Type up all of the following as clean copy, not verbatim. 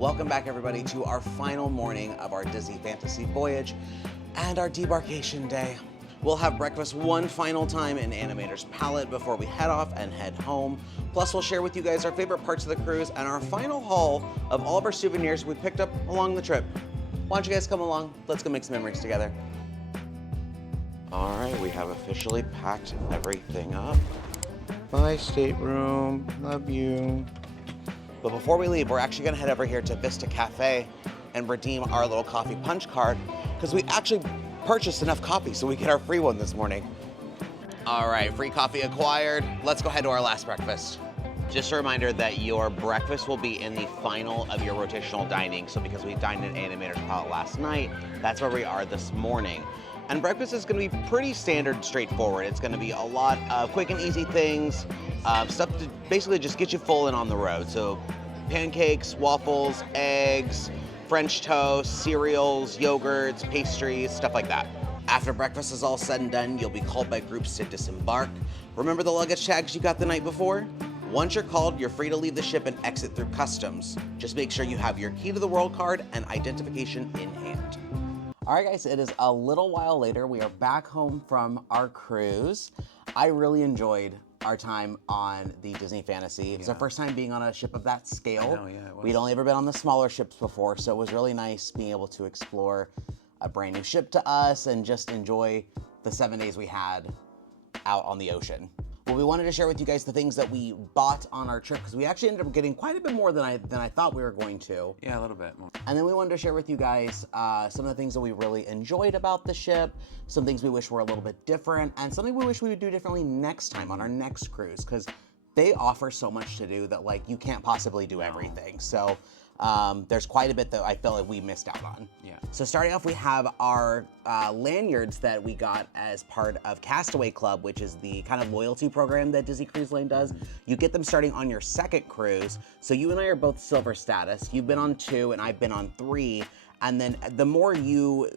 Welcome back, everybody, to our final morning of our Disney Fantasy voyage and our debarkation day. We'll have breakfast one final time in Animator's Palette before we head off and head home. Plus, we'll share with you guys our favorite parts of the cruise and our final haul of all of our souvenirs we picked up along the trip. Why don't you guys come along? Let's go make some memories together. All right, we have officially packed everything up. Bye, stateroom. Love you. But before we leave, we're actually gonna head over here to Vista Cafe and redeem our little coffee punch card because we actually purchased enough coffee so we get our free one this morning. All right, free coffee acquired. Let's go head to our last breakfast. Just a reminder that your breakfast will be in the final of your rotational dining. So because we dined at Animator's Palette last night, that's where we are this morning. And breakfast is gonna be pretty standard, straightforward. It's gonna be a lot of quick and easy things, stuff to basically just get you full and on the road. So pancakes, waffles, eggs, French toast, cereals, yogurts, pastries, stuff like that. After breakfast is all said and done, you'll be called by groups to disembark. Remember the luggage tags you got the night before? Once you're called, you're free to leave the ship and exit through customs. Just make sure you have your key to the world card and identification in hand. All right, guys, it is a little while later. We are back home from our cruise. I really enjoyed our time on the Disney Fantasy. It was our first time being on a ship of that scale. I know, yeah, it was. We'd only ever been on the smaller ships before, so it was really nice being able to explore a brand new ship to us and just enjoy the 7 days we had out on the ocean. Well, we wanted to share with you guys the things that we bought on our trip because we actually ended up getting quite a bit more than I thought we were going to. Yeah, a little bit more. And then we wanted to share with you guys some of the things that we really enjoyed about the ship, some things we wish were a little bit different, and something we wish we would do differently next time on our next cruise because they offer so much to do that like you can't possibly do everything. So there's quite a bit that I feel like we missed out on. Yeah. So starting off, we have our lanyards that we got as part of Castaway Club, which is the kind of loyalty program that Disney Cruise Line does. You get them starting on your second cruise. So you and I are both silver status. You've been on 2 and I've been on 3. And then the more you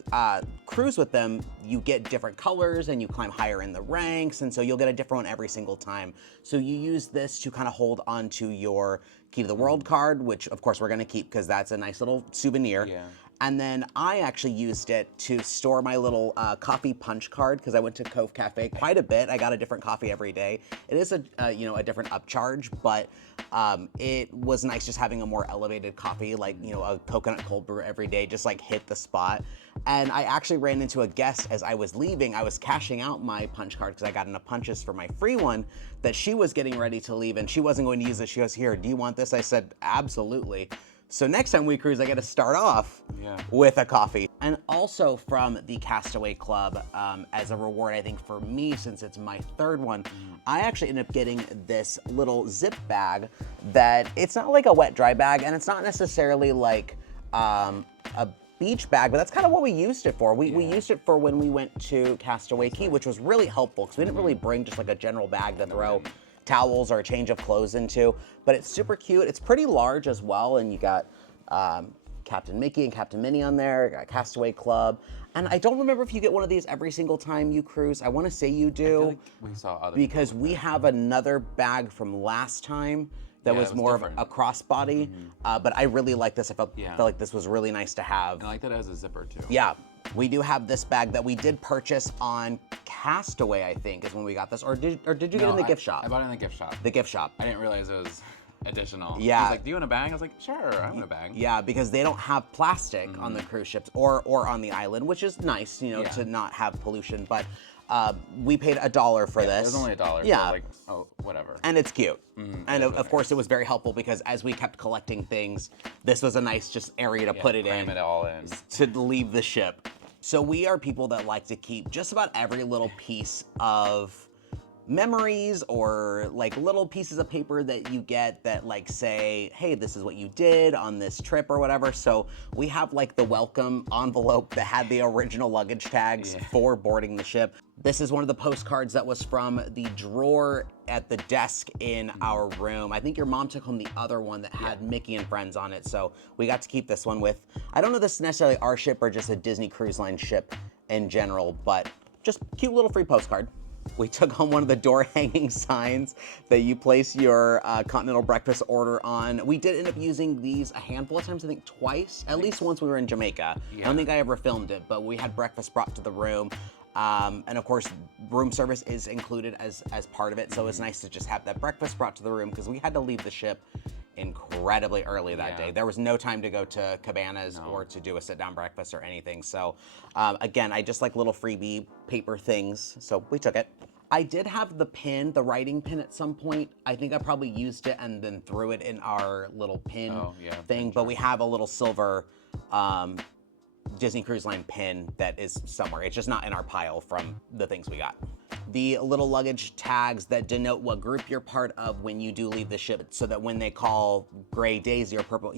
cruise with them, you get different colors and you climb higher in the ranks. And so you'll get a different one every single time. So you use this to kind of hold onto your Key to the World card, which of course we're gonna keep because that's a nice little souvenir. Yeah. And then I actually used it to store my little coffee punch card because I went to Cove Cafe quite a bit. I got a different coffee every day. It is a different upcharge, but it was nice just having a more elevated coffee, like a coconut cold brew every day, just like hit the spot. And I actually ran into a guest as I was leaving. I was cashing out my punch card because I got enough punches for my free one that she was getting ready to leave and she wasn't going to use it. She goes, "Here, do you want this?" I said, "Absolutely." So next time we cruise, I get to start off with a coffee. And also from the Castaway Club, as a reward, I think for me, since it's my third one, I actually ended up getting this little zip bag that it's not like a wet dry bag and it's not necessarily like a beach bag, but that's kind of what we used it for. We used it for when we went to Castaway Cay, which was really helpful because we didn't really bring just like a general bag to throw towels or a change of clothes into, but it's super cute. It's pretty large as well, and you got Captain Mickey and Captain Minnie on there, got Castaway Club, and I don't remember if you get one of these every single time you cruise. I want to say you do. I feel like we saw other because we have another bag from last time that was more different. of a crossbody, but I really like this. I felt like this was really nice to have. And I like that it has a zipper too. Yeah. We do have this bag that we did purchase on Castaway, I think, is when we got this. Or did you get it in the gift shop? I bought it in the gift shop. The gift shop. I didn't realize it was additional. Yeah. He was like, "Do you want a bag?" I was like, "Sure, I want a bag." Yeah, because they don't have plastic on the cruise ships or on the island, which is nice, to not have pollution. But we paid $1 for this. It was only $1. Yeah. So like, oh, whatever. And it's cute. And of course, it was very helpful because as we kept collecting things, this was a nice just area to put it in. Cram it all in. To leave the ship. So we are people that like to keep just about every little piece of memories or like little pieces of paper that you get that like say, hey, this is what you did on this trip or whatever. So we have like the welcome envelope that had the original luggage tags for boarding the ship. This is one of the postcards that was from the drawer at the desk in our room. I think your mom took home the other one that had Mickey and Friends on it. So we got to keep this one with, I don't know if this is necessarily our ship or just a Disney Cruise Line ship in general, but just cute little free postcard. We took home one of the door hanging signs that you place your continental breakfast order on. We did end up using these a handful of times, I think twice, at least once we were in Jamaica. I don't think I ever filmed it, but we had breakfast brought to the room. And of course, room service is included as part of it. So it's nice to just have that breakfast brought to the room because we had to leave the ship incredibly early that day. There was no time to go to cabanas or to do a sit-down breakfast or anything. So again, I just like little freebie paper things, so we took it. I did have the pin, the writing pin at some point. I think I probably used it and then threw it in our little pin thing, but we have a little silver Disney Cruise Line pin that is somewhere. It's just not in our pile from the things we got. The little luggage tags that denote what group you're part of when you do leave the ship, so that when they call Gray Daisy or Purple,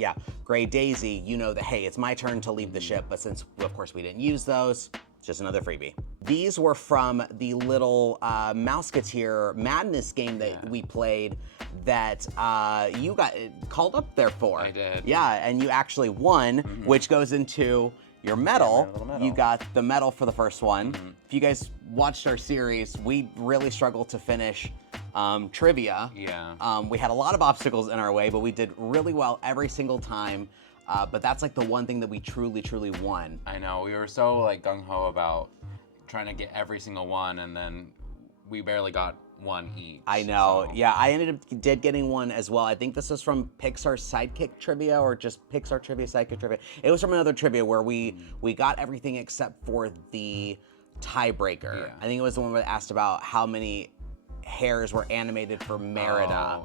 Gray Daisy, you know that, hey, it's my turn to leave the ship, but since, of course, we didn't use those, it's just another freebie. These were from the little Mouseketeer Madness game that we played that you got called up there for. I did. Yeah, and you actually won, which goes into your medal. You got the medal for the first one. If you guys watched our series, we really struggled to finish trivia. We had a lot of obstacles in our way, but we did really well every single time. But that's like the one thing that we truly won. I know, we were so like gung-ho about trying to get every single one, and then we barely got one each. I know, so. yeah, I ended up getting one as well. I think this was from Pixar Sidekick Trivia or just Pixar Trivia, Sidekick Trivia. It was from another trivia where we got everything except for the tiebreaker. I think it was the one where they asked about how many hairs were animated for Merida.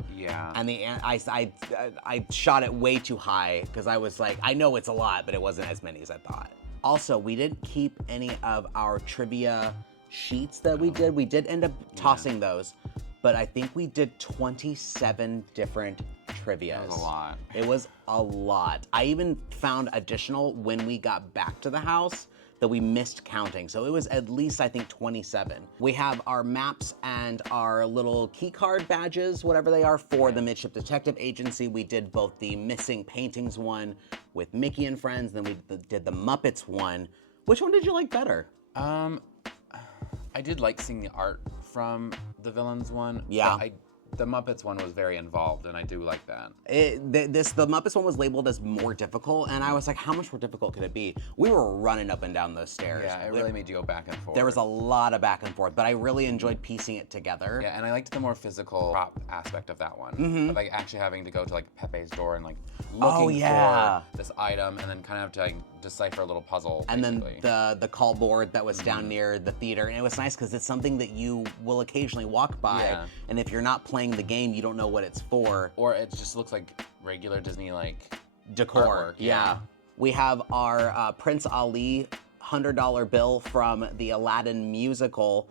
And I shot it way too high because I was like, I know it's a lot, but it wasn't as many as I thought. Also, we didn't keep any of our trivia sheets that we did. We did end up tossing those, but I think we did 27 different trivias. That was a lot. It was a lot. I even found additional when we got back to the house that we missed counting. So it was at least, I think, 27. We have our maps and our little key card badges, whatever they are, for the Midship Detective Agency. We did both the Missing Paintings one with Mickey and Friends, then we did the Muppets one. Which one did you like better? I did like seeing the art from the Villains one. The Muppets one was very involved, and I do like that. The Muppets one was labeled as more difficult, and I was like, how much more difficult could it be? We were running up and down those stairs. Yeah, it really made you go back and forth. There was a lot of back and forth, but I really enjoyed piecing it together. Yeah, and I liked the more physical prop aspect of that one. Of, like actually having to go to like Pepe's door and like looking for this item, and then kind of have to like decipher a little puzzle. And basically. then the call board that was down near the theater, and it was nice because it's something that you will occasionally walk by, and if you're not playing the game, you don't know what it's for. Or it just looks like regular Disney like decor. Artwork, We have our Prince Ali $100 bill from the Aladdin musical,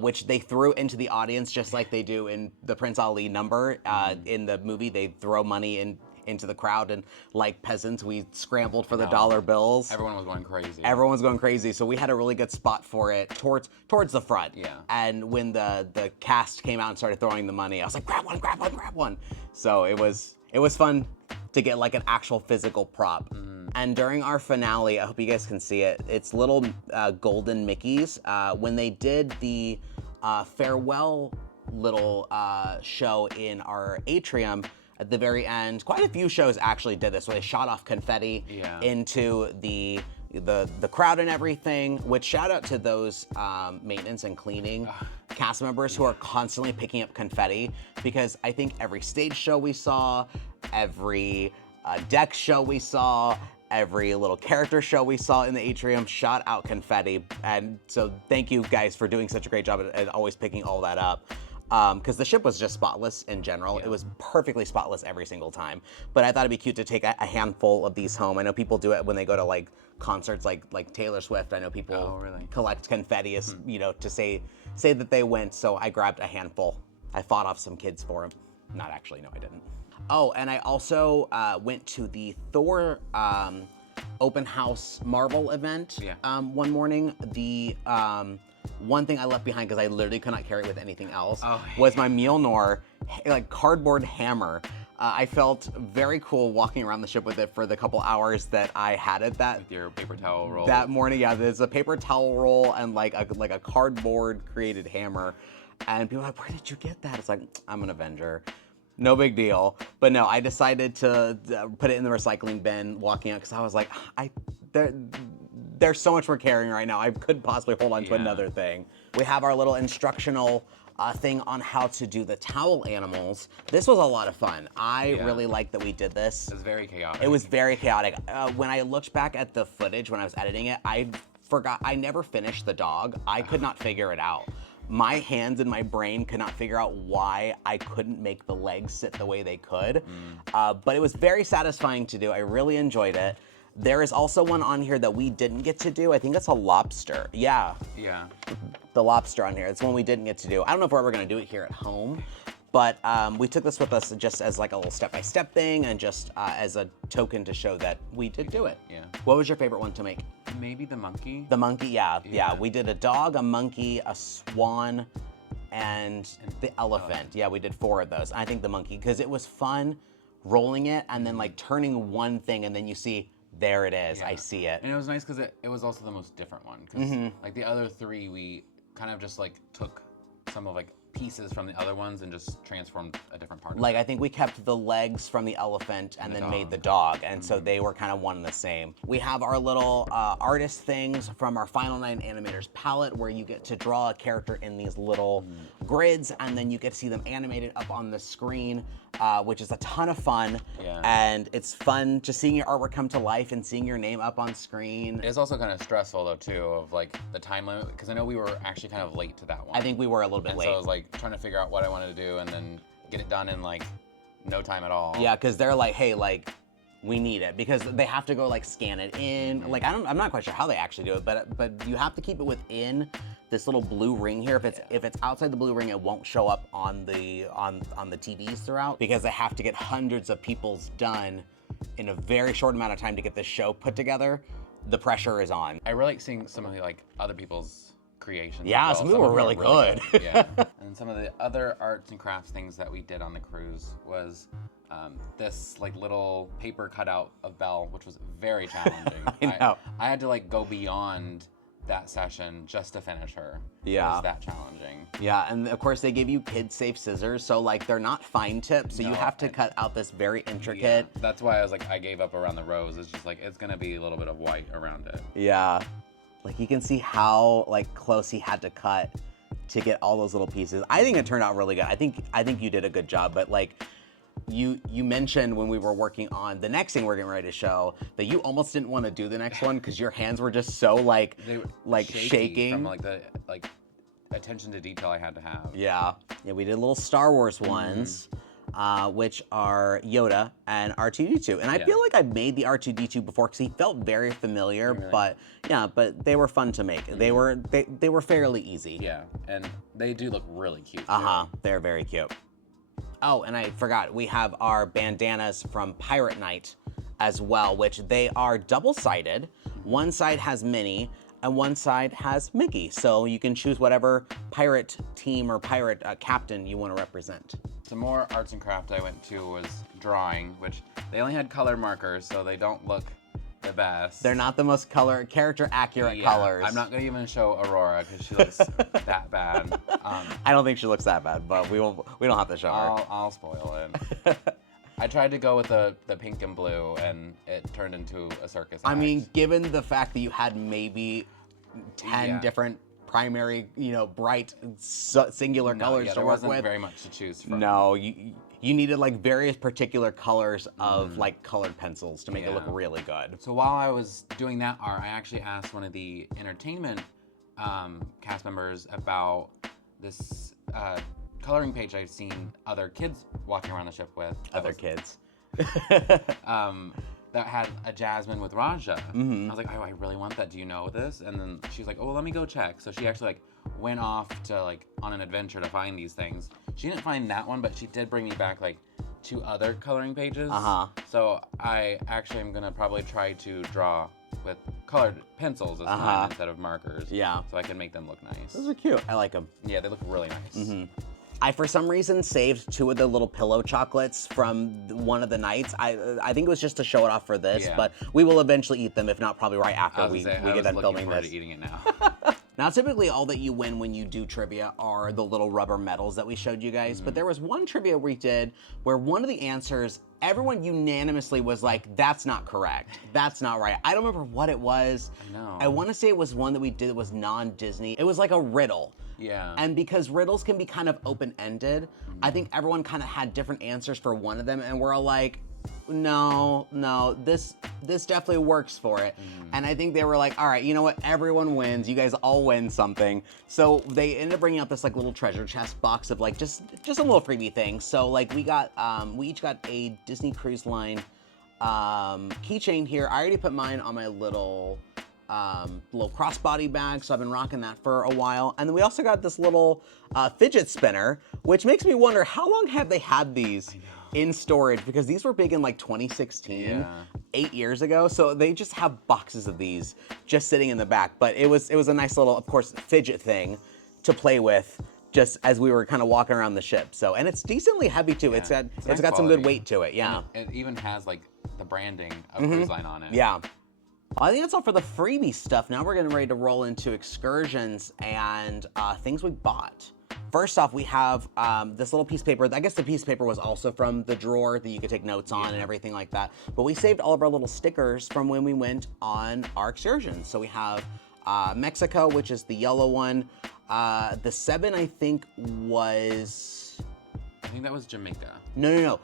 which they threw into the audience just like they do in the Prince Ali number. In the movie, they throw money into the crowd, and like peasants, we scrambled for the dollar bills. Everyone was going crazy. Everyone was going crazy, so we had a really good spot for it towards the front. And when the cast came out and started throwing the money, I was like, grab one, grab one, grab one. So it was fun to get like an actual physical prop. And during our finale, I hope you guys can see it, it's little golden Mickeys. When they did the farewell little show in our atrium, at the very end, quite a few shows actually did this, where they shot off confetti into the crowd and everything, which shout out to those maintenance and cleaning cast members who are constantly picking up confetti, because I think every stage show we saw, every deck show we saw, every little character show we saw in the atrium shot out confetti. And so thank you guys for doing such a great job at always picking all that up. Because the ship was just spotless in general. It was perfectly spotless every single time. But I thought it'd be cute to take a handful of these home. I know people do it when they go to like concerts like Taylor Swift. I know people collect confetti as, you know, to say that they went. So I grabbed a handful. I fought off some kids for them. Not actually, no I didn't. Oh, and I also went to the Thor open house Marvel event one morning. The one thing I left behind, because I literally could not carry it with anything else, was my Mjolnir like cardboard hammer. I felt very cool walking around the ship with it for the couple hours that I had it With your paper towel roll. that morning. Yeah, there's a paper towel roll and like a cardboard created hammer. And people are like, where did you get that? It's like, I'm an Avenger. No big deal. But no, I decided to put it in the recycling bin walking out because I was like, there's so much we're carrying right now. I couldn't possibly hold on to another thing. We have our little instructional thing on how to do the towel animals. This was a lot of fun. I really liked that we did this. It was very chaotic. It was very chaotic. When I looked back at the footage when I was editing it, I forgot, I never finished the dog. I could not figure it out. My hands and my brain could not figure out why I couldn't make the legs sit the way they could. But it was very satisfying to do. I really enjoyed it. There is also one on here that we didn't get to do. I think it's a lobster. Yeah. Yeah. The lobster on here. It's one we didn't get to do. I don't know if we're ever gonna do it here at home, but we took this with us just as like a little step-by-step thing and just as a token to show that we did do it. Yeah. What was your favorite one to make? Maybe the monkey. The monkey, yeah. We did a dog, a monkey, a swan, and the elephant. Yeah, we did 4 of those. I think the monkey, because it was fun rolling it and then like turning one thing and then you see, there it is, I see it. And it was nice because it was also the most different one. Because like the other 3, we kind of just like took some of like pieces from the other ones and just transformed a different part. Like I think we kept the legs from the elephant and then made the dog, and so they were kind of one and the same. We have our little artist things from our Final 9 Animators palette where you get to draw a character in these little grids and then you get to see them animated up on the screen, which is a ton of fun. Yeah. And it's fun just seeing your artwork come to life and seeing your name up on screen. It's also kind of stressful though too, of like the time limit, because I know we were actually kind of late to that one. I think we were a little bit and late. So I was like trying to figure out what I wanted to do and then get it done in like no time at all. Yeah, because they're like, hey, like, we need it, because they have to go like scan it in. Like I'm not quite sure how they actually do it, but you have to keep it within this little blue ring here. If it's outside the blue ring, it won't show up on the TVs throughout, because they have to get hundreds of people's done in a very short amount of time to get this show put together. The pressure is on. I really like seeing some of the like other people's creations. Yeah, some of them were really good. Yeah. And some of the other arts and crafts things that we did on the cruise was this like little paper cutout of Belle, which was very challenging. I know. I had to like go beyond that session just to finish her. Yeah. It was that challenging. Yeah, and of course they give you kid-safe scissors, so like they're not fine tips, so you have to cut out this very intricate. Yeah. That's why I was like, I gave up around the rose. It's just like, it's gonna be a little bit of white around it. Yeah. Like you can see how like close he had to cut to get all those little pieces. I think it turned out really good. I think you did a good job, but like you mentioned when we were working on the next thing we're getting ready to show that you almost didn't want to do the next one because your hands were just so like shaking from like the attention to detail I had to have. Yeah, we did little Star Wars ones. Which are Yoda and R2-D2. And I feel like I've made the R2-D2 before because he felt very familiar, but they were fun to make. They were fairly easy. Yeah, and they do look really cute. They're very cute. Oh, and I forgot, we have our bandanas from Pirate Night as well, which they are double-sided. One side has Minnie, and one side has Mickey. So you can choose whatever pirate team or pirate captain you want to represent. Some more arts and craft I went to was drawing, which they only had color markers, so they don't look the best. They're not the most character accurate colors. I'm not gonna even show Aurora because she looks that bad. I don't think she looks that bad, but we don't have to show her. I'll spoil it. I tried to go with the pink and blue, and it turned into a circus act. I mean, given the fact that you had maybe 10 different primary, bright singular colors to work with. There wasn't very much to choose from. No, you needed like various particular colors of like colored pencils to make it look really good. So while I was doing that art, I actually asked one of the entertainment cast members about this coloring page I've seen other kids walking around the ship with. Kids. That had a Jasmine with Raja. I was like, oh, I really want that. Do you know this? And then she's like, oh, well, let me go check. So she actually like went off to like on an adventure to find these things. She didn't find that one, but she did bring me back like 2 other coloring pages. So I actually am gonna probably try to draw with colored pencils this time instead of markers. Yeah. So I can make them look nice. Those are cute. I like them. Yeah, they look really nice. I, for some reason, saved 2 of the little pillow chocolates from one of the nights. I think it was just to show it off for this, but we will eventually eat them, if not probably right after we get done filming this. To eating it now. Now, typically all that you win when you do trivia are the little rubber medals that we showed you guys, but there was one trivia we did where one of the answers, everyone unanimously was like, that's not correct. That's not right. I don't remember what it was. I know. I want to say it was one that we did that was non-Disney. It was like a riddle. Yeah. And because riddles can be kind of open-ended, I think everyone kind of had different answers for one of them, and we're all like, no, this definitely works for it. And I think they were like, all right, you know what? Everyone wins. You guys all win something. So they ended up bringing out this like little treasure chest box of like just a little freebie thing. So like we each got a Disney Cruise Line keychain here. I already put mine on my little crossbody bag, so I've been rocking that for a while. And then we also got this little fidget spinner, which makes me wonder how long have they had these in storage, because these were big in like 2016, 8 years ago. So they just have boxes of these just sitting in the back. But it was a nice little, of course, fidget thing to play with just as we were kind of walking around the ship. So, and it's decently heavy too. Yeah. It's got some good weight to it. Yeah. And it even has like the branding of Cruise Line on it. Yeah. I think that's all for the freebie stuff. Now we're getting ready to roll into excursions and things we bought. First off, we have this little piece of paper. I guess the piece of paper was also from the drawer that you could take notes on and everything like that. But we saved all of our little stickers from when we went on our excursions. So we have Mexico, which is the yellow one. The 7, I think, was... I think that was Jamaica. No.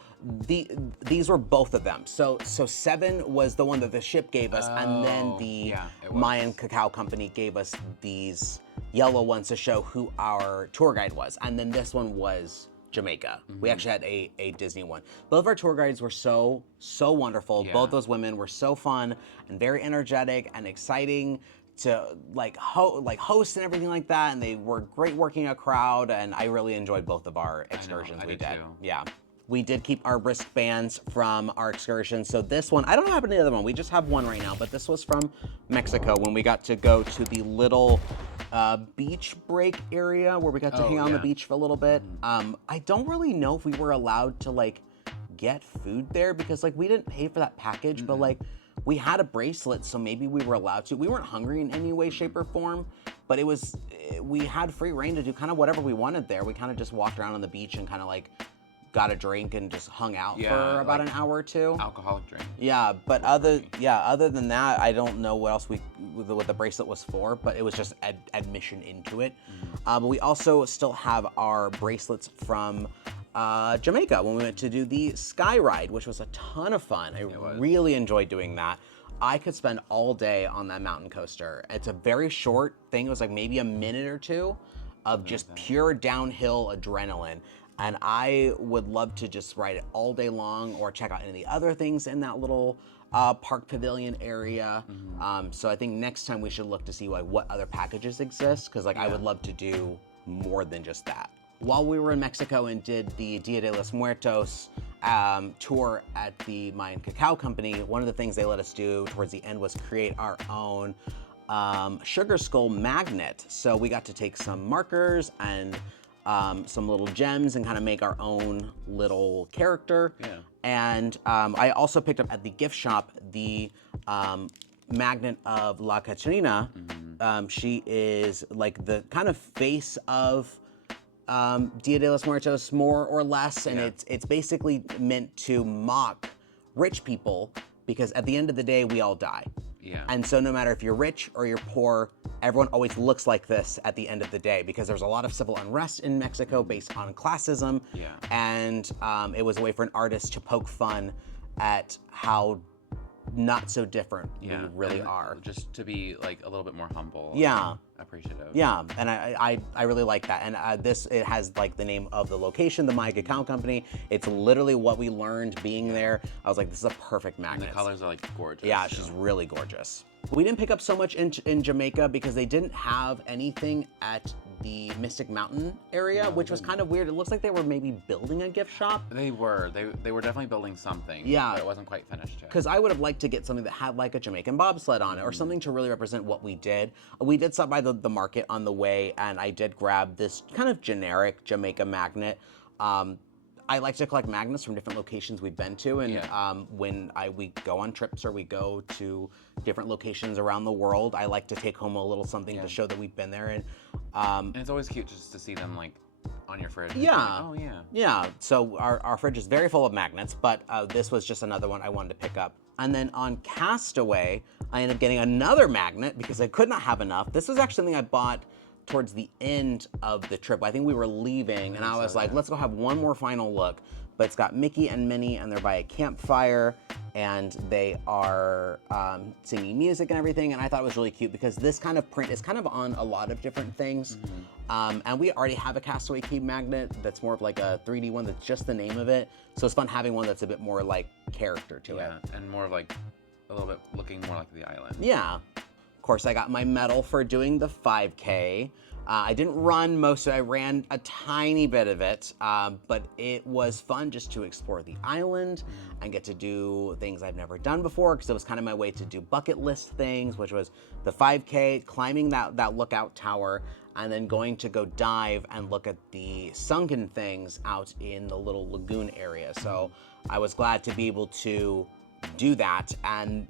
These were both of them. So 7 was the one that the ship gave us, and then the Mayan Cacao Company gave us these yellow ones to show who our tour guide was. And then this one was Jamaica. We actually had a Disney one. Both of our tour guides were so wonderful. Both those women were so fun and very energetic and exciting to host and everything like that, and they were great working a crowd, and I really enjoyed both of our excursions we did. Too. Yeah. We did keep our wristbands from our excursion. So this one, I don't know what happened to the other one. We just have one right now, but this was from Mexico when we got to go to the little beach break area where we got to hang out on the beach for a little bit. I don't really know if we were allowed to like get food there because like we didn't pay for that package, but like we had a bracelet, so maybe we were allowed to. We weren't hungry in any way, shape, or form, but we had free reign to do kind of whatever we wanted there. We kind of just walked around on the beach and kind of like got a drink and just hung out for about an hour or two. Alcoholic drink. Yeah, but other than that, I don't know what else what the bracelet was for, but it was just admission into it. But we also still have our bracelets from Jamaica when we went to do the Sky Ride, which was a ton of fun. I really enjoyed doing that. I could spend all day on that mountain coaster. It's a very short thing. It was like maybe a minute or two of just pure downhill adrenaline. And I would love to just ride it all day long or check out any of the other things in that little park pavilion area. So I think next time we should look to see like what other packages exist, because like I would love to do more than just that. While we were in Mexico and did the Dia de los Muertos tour at the Mayan Cacao Company, one of the things they let us do towards the end was create our own sugar skull magnet. So we got to take some markers and some little gems and kind of make our own little character. And I also picked up at the gift shop the magnet of La Catrina. She is like the kind of face of Dia de los Muertos, more or less, and it's basically meant to mock rich people, because at the end of the day, we all die. And so no matter if you're rich or you're poor, everyone always looks like this at the end of the day, because there's a lot of civil unrest in Mexico based on classism. And it was a way for an artist to poke fun at how not so different we really are. Just to be like a little bit more humble. Appreciative. And I really like that. And it has like the name of the location, the Mayan Cacao Company. It's literally what we learned being there. I was like, this is a perfect magnet. And the colors are like gorgeous. Yeah, she's really gorgeous. We didn't pick up so much in Jamaica because they didn't have anything at the Mystic Mountain area, which was kind of weird. It looks like they were maybe building a gift shop. They were definitely building something. Yeah. But it wasn't quite finished yet. Because I would have liked to get something that had like a Jamaican bobsled on it or something to really represent what we did. We did stop by the market on the way, and I did grab this kind of generic Jamaica magnet. I like to collect magnets from different locations we've been to, and when we go on trips or we go to different locations around the world, I like to take home a little something to show that we've been there. And it's always cute just to see them like on your fridge. Yeah. Like, oh yeah. Yeah. So our fridge is very full of magnets, but this was just another one I wanted to pick up. And then on Castaway, I ended up getting another magnet because I could not have enough. This was actually something I bought towards the end of the trip. I think we were leaving, and I was like, let's go have one more final look. But it's got Mickey and Minnie, and they're by a campfire, and they are singing music and everything. And I thought it was really cute because this kind of print is kind of on a lot of different things. And we already have a Castaway Key magnet that's more of like a 3D one that's just the name of it. So it's fun having one that's a bit more like character to it. And more of like a little bit looking more like the island. Yeah. Of course, I got my medal for doing the 5K. I didn't run most of it. I ran a tiny bit of it, but it was fun just to explore the island and get to do things I've never done before, because it was kind of my way to do bucket list things, which was the 5K, climbing that lookout tower, and then going to go dive and look at the sunken things out in the little lagoon area. So I was glad to be able to do that, and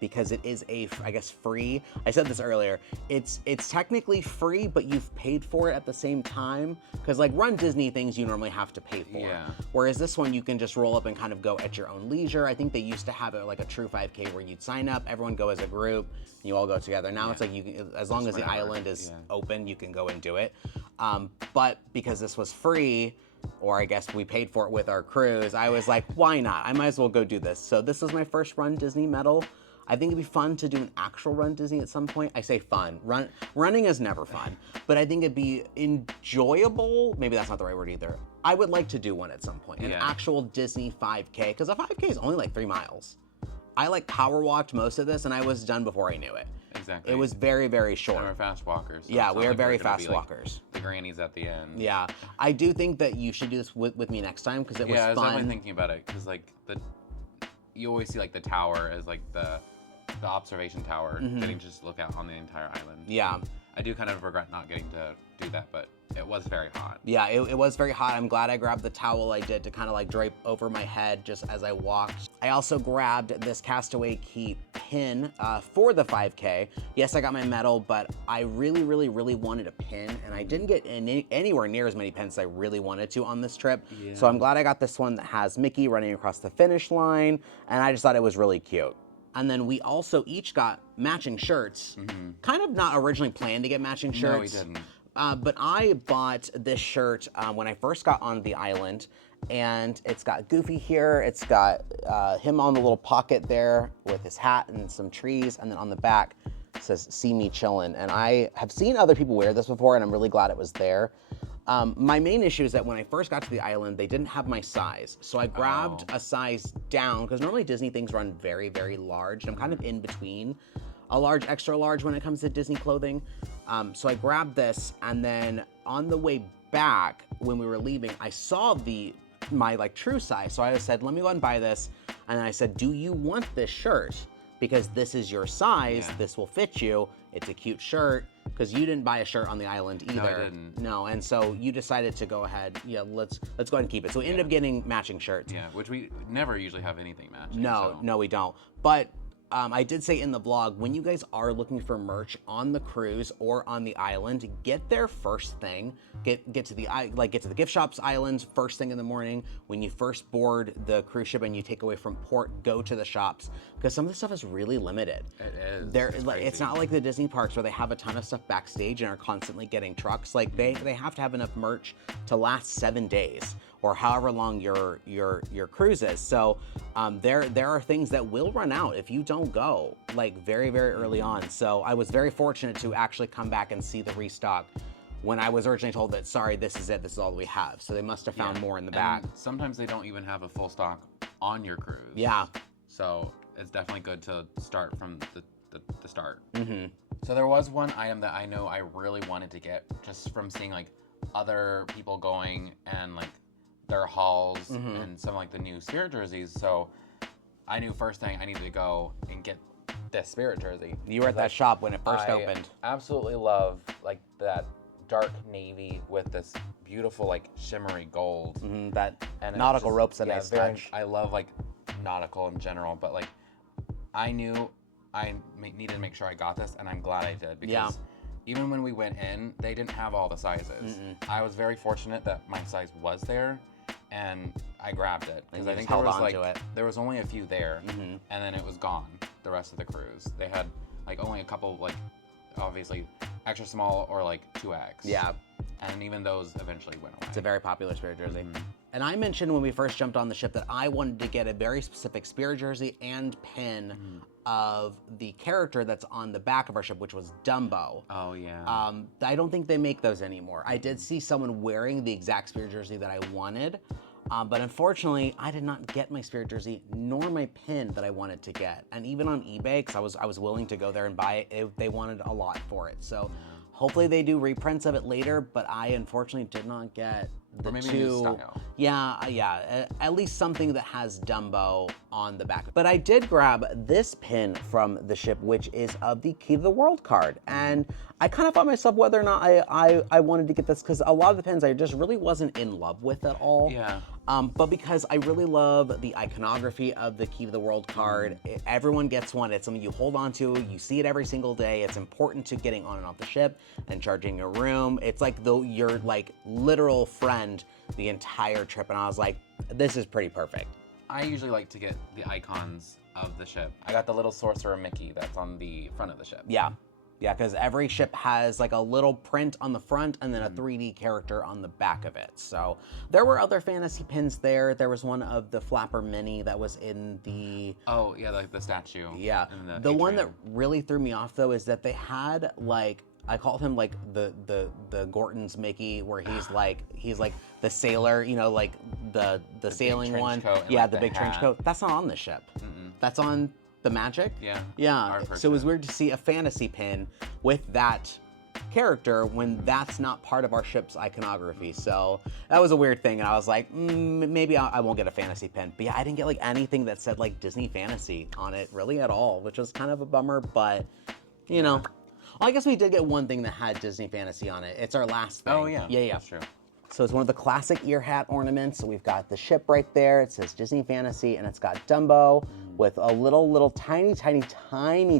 because it is I guess free. I said this earlier. It's technically free, but you've paid for it at the same time. Because like Run Disney things, you normally have to pay for. Yeah. Whereas this one, you can just roll up and kind of go at your own leisure. I think they used to have it like a true 5K where you'd sign up, everyone go as a group, and you all go together. Now it's like you can, as long as the island is open, you can go and do it. But because this was free, or I guess we paid for it with our cruise, I was like, why not? I might as well go do this. So this was my first Run Disney medal. I think it'd be fun to do an actual Run Disney at some point. I say fun. Running is never fun, but I think it'd be enjoyable. Maybe that's not the right word either. I would like to do one at some point, an actual Disney 5K, because a 5K is only like 3 miles. I like power walked most of this, and I was done before I knew it. Exactly. It was very, very short. And we're fast walkers. So yeah, we are very fast walkers. Like the grannies at the end. Yeah, I do think that you should do this with me next time because it was fun. Yeah, I was definitely thinking about it because like you always see like the tower as like the observation tower, getting to just look out on the entire island. Yeah. I do kind of regret not getting to do that, but it was very hot. Yeah, it was very hot. I'm glad I grabbed the towel I did to kind of like drape over my head just as I walked. I also grabbed this Castaway Key pin for the 5K. Yes, I got my medal, but I really, really, really wanted a pin, and I didn't get anywhere near as many pins as I really wanted to on this trip. Yeah. So I'm glad I got this one that has Mickey running across the finish line, and I just thought it was really cute. And then we also each got matching shirts. Kind of not originally planned to get matching shirts. No, we didn't. But I bought this shirt when I first got on the island, and it's got Goofy here. It's got him on the little pocket there with his hat and some trees, and then on the back it says "See me chillin'." And I have seen other people wear this before, and I'm really glad it was there. My main issue is that when I first got to the island, they didn't have my size. So I grabbed a size down, because normally Disney things run very, very large, and I'm kind of in between a large, extra large when it comes to Disney clothing. So I grabbed this, and then on the way back, when we were leaving, I saw my like true size. So I said, let me go and buy this. And then I said, do you want this shirt? Because this is your size, this will fit you. It's a cute shirt, because you didn't buy a shirt on the island either. No, I didn't. No, and so you decided to go ahead, let's go ahead and keep it. So we ended up getting matching shirts. Yeah, which we never usually have anything matching. No, no, we don't. But I did say in the vlog, when you guys are looking for merch on the cruise or on the island, get there first thing. Get to the gift shops islands first thing in the morning. When you first board the cruise ship and you take away from port, go to the shops, because some of the stuff is really limited. It is. It's not like the Disney parks where they have a ton of stuff backstage and are constantly getting trucks. Like they have to have enough merch to last 7 days or however long your cruise is. So there are things that will run out if you don't go like very, very early on. So I was very fortunate to actually come back and see the restock when I was originally told that, sorry, this is it, this is all we have. So they must have found more in the back. Sometimes they don't even have a full stock on your cruise. Yeah. So it's definitely good to start from the the start. So there was one item that I know I really wanted to get just from seeing like other people going and like their hauls and some like the new Spirit jerseys. So I knew first thing I needed to go and get this Spirit jersey. You were at that shop when it first opened. Absolutely love like that dark navy with this beautiful like shimmery gold. That and nautical just, ropes that nice touch. I love like nautical in general, but like I knew I needed to make sure I got this, and I'm glad I did because even when we went in, they didn't have all the sizes. I was very fortunate that my size was there, and I grabbed it because I think there was only a few there, and then it was gone the rest of the cruise. They had like only a couple like obviously extra small or like 2X. Yeah. And even those eventually went away. It's a very popular Spirit jersey. And I mentioned when we first jumped on the ship that I wanted to get a very specific Spirit jersey and pin of the character that's on the back of our ship, which was Dumbo. Oh, yeah. I don't think they make those anymore. I did see someone wearing the exact Spirit jersey that I wanted, but unfortunately, I did not get my Spirit jersey nor my pin that I wanted to get. And even on eBay, because I was willing to go there and buy it, they wanted a lot for it. So hopefully they do reprints of it later, but I unfortunately did not get the maybe two. a new style. Yeah, at least something that has Dumbo on the back. But I did grab this pin from the ship, which is of the Key to the World card. And I kind of thought myself whether or not I wanted to get this, because a lot of the pins I just really wasn't in love with at all. Yeah. But because I really love the iconography of the Key to the World card, everyone gets one. It's something you hold on to. You see it every single day. It's important to getting on and off the ship and charging your room. It's like your like literal friend the entire trip. And I was like, this is pretty perfect. I usually like to get the icons of the ship. I got the little Sorcerer Mickey that's on the front of the ship. Yeah. Yeah, because every ship has like a little print on the front and then a 3D character on the back of it. So there were other fantasy pins there. There was one of the Flapper Mini that was in the... Oh, yeah, like the statue. Yeah. The one that really threw me off, though, is that they had like... I called him like the Gorton's Mickey, where he's like the sailor, you know, like the sailing one. Yeah, like the big trench coat. That's not on the ship. That's on the Magic. Yeah. Yeah. So it was weird to see a fantasy pin with that character when that's not part of our ship's iconography. So that was a weird thing, and I was like, maybe I won't get a fantasy pin. But yeah, I didn't get like anything that said like Disney Fantasy on it really at all, which was kind of a bummer. But you know. Well, I guess we did get one thing that had Disney Fantasy on it. It's our last thing. Oh, yeah. Yeah. That's true. So it's one of the classic ear hat ornaments. So we've got the ship right there. It says Disney Fantasy, and it's got Dumbo with a little tiny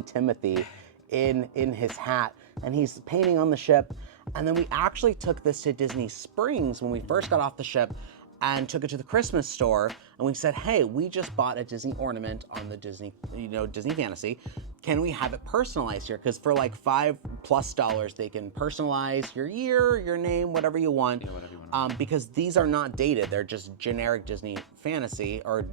Timothy in his hat. And he's painting on the ship. And then we actually took this to Disney Springs when we first got off the ship and took it to the Christmas store, and we said, hey, we just bought a Disney ornament on the Disney Fantasy. Can we have it personalized here? Because for like $5+ they can personalize your year, your name, whatever you want. Yeah, whatever you want. Because these are not dated. They're just generic Disney Fantasy or,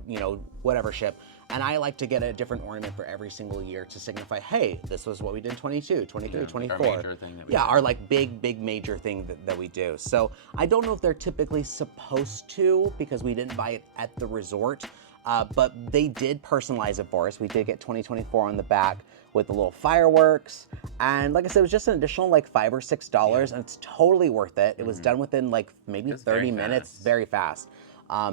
whatever ship. And I like to get a different ornament for every single year to signify, hey, this was what we did in 22, 23, 24. Our major thing that we do. Our like big major thing that we do. So I don't know if they're typically supposed to, because we didn't buy it at the resort, but they did personalize it for us. We did get 2024 on the back with the little fireworks. And like I said, it was just an additional like $5 or $6, and it's totally worth it. It was done within like maybe 30 minutes, very fast.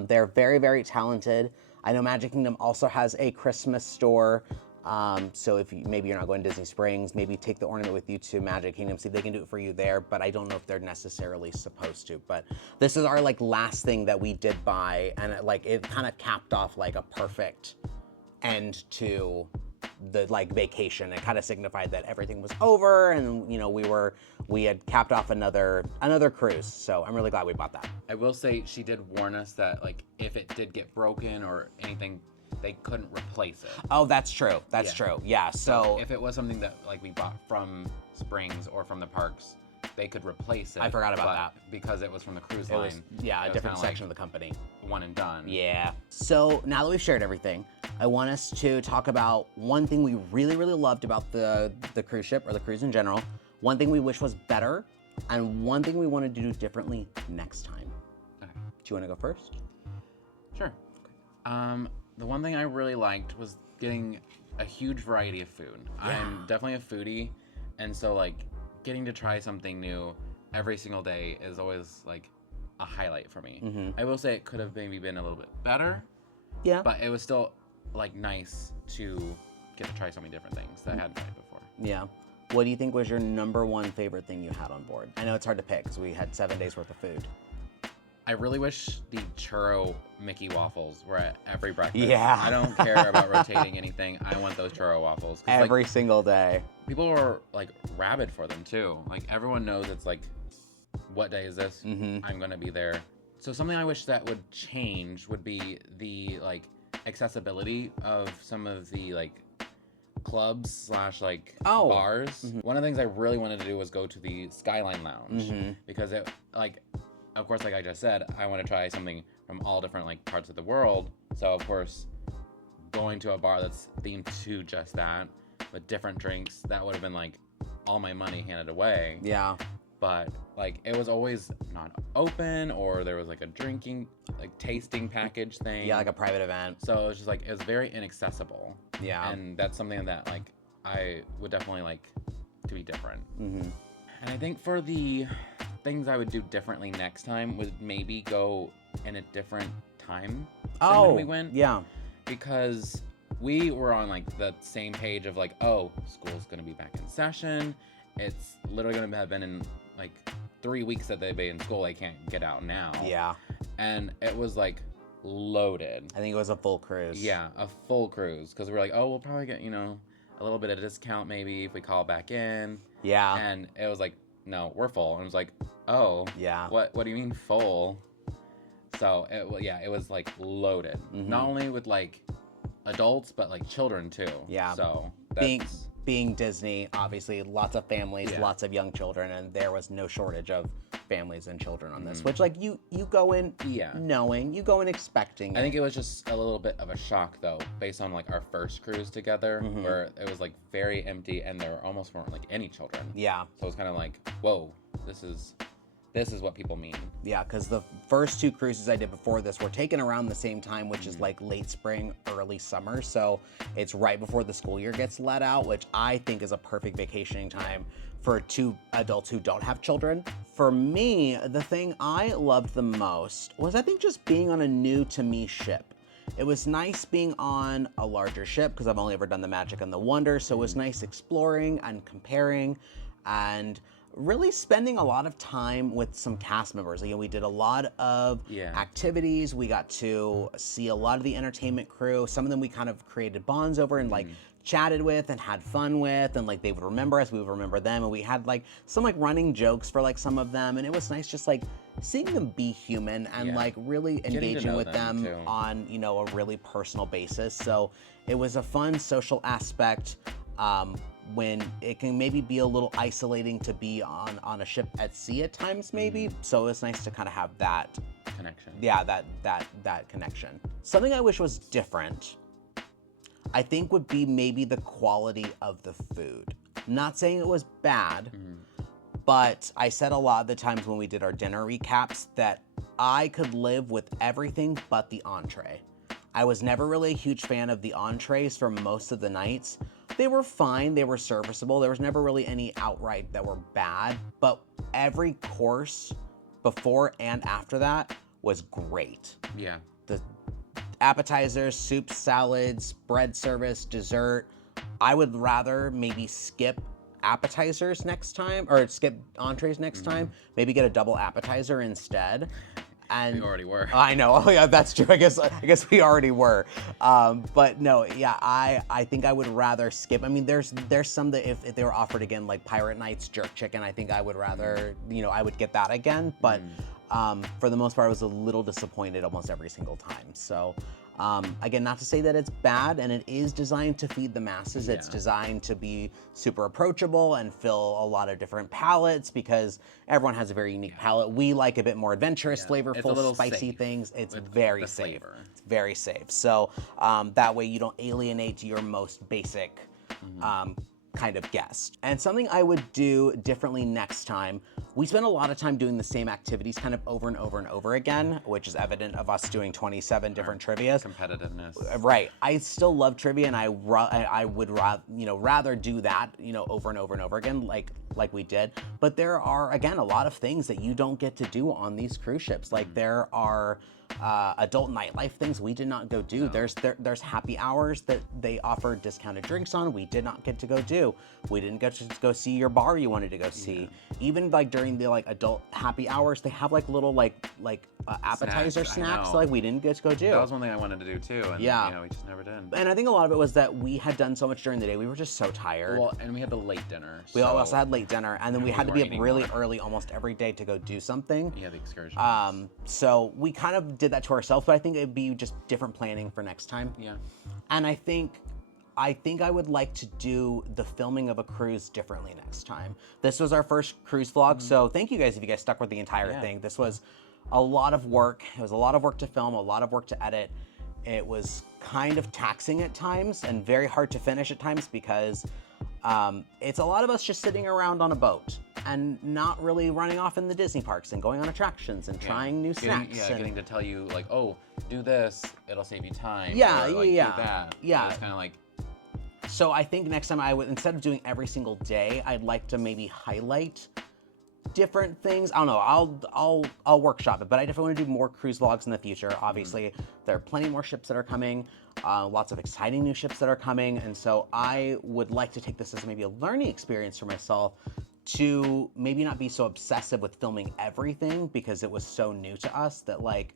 They're very, very talented. I know Magic Kingdom also has a Christmas store. So if maybe you're not going to Disney Springs, maybe take the ornament with you to Magic Kingdom, see if they can do it for you there. But I don't know if they're necessarily supposed to. But this is our like last thing that we did buy, and it kind of capped off like a perfect end to the like vacation. It kind of signified that everything was over, and we had capped off another cruise. So I'm really glad we bought that. I will say she did warn us that like if it did get broken or anything, they couldn't replace it. Oh, that's true. That's true. Yeah. So if it was something that like we bought from Springs or from the parks, they could replace it. I forgot about that. Because it was from the cruise line. A different section of the company. One and done. Yeah. So now that we've shared everything, I want us to talk about one thing we really, really loved about the cruise ship, or the cruise in general, one thing we wish was better, and one thing we wanted to do differently next time. Okay. Do you want to go first? Sure. The one thing I really liked was getting a huge variety of food. I'm definitely a foodie, and so like getting to try something new every single day is always like a highlight for me. I will say it could have maybe been a little bit better. Yeah. But it was still like nice to get to try so many different things that I hadn't tried before. Yeah. What do you think was your number one favorite thing you had on board? I know it's hard to pick because we had 7 days worth of food. I really wish the churro Mickey waffles were at every breakfast. Yeah. I don't care about rotating anything. I want those churro waffles. Every single day. People were like rabid for them too. Like everyone knows it's like, what day is this? I'm gonna be there. So something I wish that would change would be the like accessibility of some of the like clubs / like bars. One of the things I really wanted to do was go to the Skyline Lounge because it like, of course, like I just said, I want to try something from all different like parts of the world. So of course, going to a bar that's themed to just that with different drinks, that would have been like all my money handed away. Yeah. But like it was always not open, or there was like a drinking, like tasting package thing. Yeah, like a private event. So it was just like, it was very inaccessible. Yeah. And that's something that like I would definitely like to be different. And I think for the things I would do differently next time would maybe go in a different time than when we went. Yeah. Because we were on like the same page of like, oh, school's gonna be back in session. It's literally gonna have been in like 3 weeks that they've been in school. They can't get out now. Yeah. And it was like loaded. I think it was a full cruise. Yeah, a full cruise. Because we were like, oh, we'll probably get, a little bit of a discount maybe if we call back in. Yeah. And it was like, no, we're full. And it was like, oh, yeah. What do you mean full? So it was like loaded. Not only with like adults, but like children too. Yeah. So being Disney, obviously lots of families, lots of young children, and there was no shortage of families and children on this, which like you go in knowing, you go in expecting I think it was just a little bit of a shock though, based on like our first cruise together, where it was like very empty and there almost weren't like any children. Yeah. So it was kind of like, whoa, this is what people mean. Yeah, because the first 2 cruises I did before this were taken around the same time, which is like late spring, early summer. So it's right before the school year gets let out, which I think is a perfect vacationing time for 2 adults who don't have children. For me, the thing I loved the most was I think just being on a new to me ship. It was nice being on a larger ship because I've only ever done the Magic and the Wonder. So it was nice exploring and comparing and really spending a lot of time with some cast members. We did a lot of activities. We got to see a lot of the entertainment crew. Some of them we kind of created bonds over and like chatted with and had fun with, and like they would remember us, we would remember them, and we had like some like running jokes for like some of them, and it was nice just like seeing them be human and like really engaging with them on a really personal basis. So it was a fun social aspect. When it can maybe be a little isolating to be on a ship at sea at times maybe. So it's nice to kind of have that connection. Yeah, that connection. Something I wish was different, I think, would be maybe the quality of the food. Not saying it was bad, but I said a lot of the times when we did our dinner recaps that I could live with everything but the entree. I was never really a huge fan of the entrees for most of the nights. They were fine, they were serviceable. There was never really any outright that were bad, but every course before and after that was great. Yeah. The appetizers, soups, salads, bread service, dessert. I would rather maybe skip appetizers next time, or skip entrees next time, maybe get a double appetizer instead. And we already were. I know. Oh yeah, that's true. I guess we already were. But no, yeah, I think I would rather skip. I mean, there's some that if they were offered again, like Pirate Nights jerk chicken, I think I would rather, I would get that again. But for the most part, I was a little disappointed almost every single time. So again, not to say that it's bad, and it is designed to feed the masses. Yeah. It's designed to be super approachable and fill a lot of different palates because everyone has a very unique palate. We like a bit more adventurous, flavorful, spicy things. It's very safe. It's very safe. So that way you don't alienate your most basic kind of guest. And something I would do differently next time we spend a lot of time doing the same activities kind of over and over and over again, which is evident of us doing 27 different trivias. Competitiveness. Right. I still love trivia, and I would rather do that, over and over and over again, like we did. But there are, again, a lot of things that you don't get to do on these cruise ships. Like there are adult nightlife things we did not go do. No. There's happy hours that they offer discounted drinks on. We did not get to go do. We didn't get to go see your bar you wanted to go see. Even like during the like adult happy hours, they have like little appetizer snacks. Like we didn't get to go do. That was one thing I wanted to do too. And, we just never did. And I think a lot of it was that we had done so much during the day. We were just so tired. Well, and we had the late dinner. We also had late dinner, and then we had to be up really early almost every day to go do something. Yeah, the excursions. So we kind of did that to ourselves, but I think it'd be just different planning for next time. Yeah. And I think I would like to do the filming of a cruise differently next time. This was our first cruise vlog, so thank you guys if you guys stuck with the entire thing. This was a lot of work. It was a lot of work to film, a lot of work to edit. It was kind of taxing at times and very hard to finish at times because it's a lot of us just sitting around on a boat and not really running off in the Disney parks and going on attractions and trying new snacks. Getting to tell you like, oh, do this, it'll save you time. Yeah, or, like, do that. Yeah. So it's kind of like. So I think next time I would, instead of doing every single day, I'd like to maybe highlight different things. I don't know, I'll workshop it, but I definitely want to do more cruise vlogs in the future. Obviously, there are plenty more ships that are coming, lots of exciting new ships that are coming, and so I would like to take this as maybe a learning experience for myself to maybe not be so obsessive with filming everything because it was so new to us that like,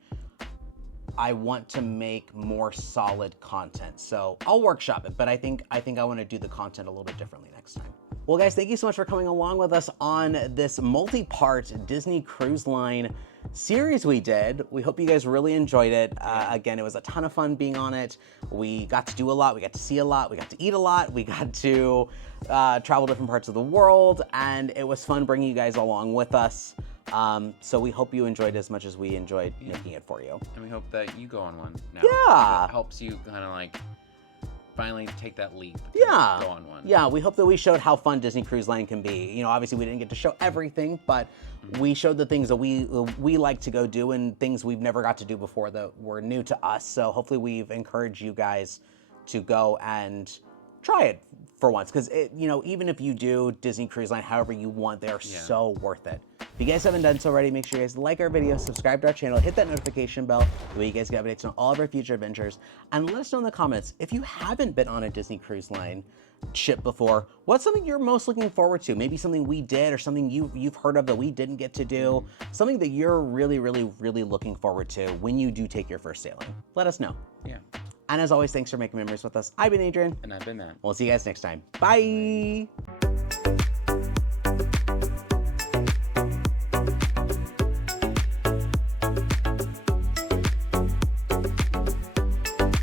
I want to make more solid content. So I'll workshop it, but I think I want to do the content a little bit differently next time. Well guys, thank you so much for coming along with us on this multi-part Disney Cruise Line series we did. We hope you guys really enjoyed it. Again, it was a ton of fun being on it. We got to do a lot, we got to see a lot, we got to eat a lot, we got to travel different parts of the world, and it was fun bringing you guys along with us. So we hope you enjoyed as much as we enjoyed making it for you. And we hope that you go on one now. Yeah. It helps you kind of like finally take that leap to go on one. Yeah, we hope that we showed how fun Disney Cruise Line can be. Obviously we didn't get to show everything, but we showed the things that we like to go do and things we've never got to do before that were new to us. So hopefully we've encouraged you guys to go and try it for once, because even if you do Disney Cruise Line however you want, they are so worth it. If you guys haven't done so already, make sure you guys like our video, subscribe to our channel, hit that notification bell, the way you guys get updates on all of our future adventures, and let us know in the comments if you haven't been on a Disney Cruise Line ship before, what's something you're most looking forward to? Maybe something we did or something you've heard of that we didn't get to do, something that you're really, really, really looking forward to when you do take your first sailing. Let us know. Yeah. And as always, thanks for making memories with us. I've been Adrian. And I've been Matt. We'll see you guys next time. Bye.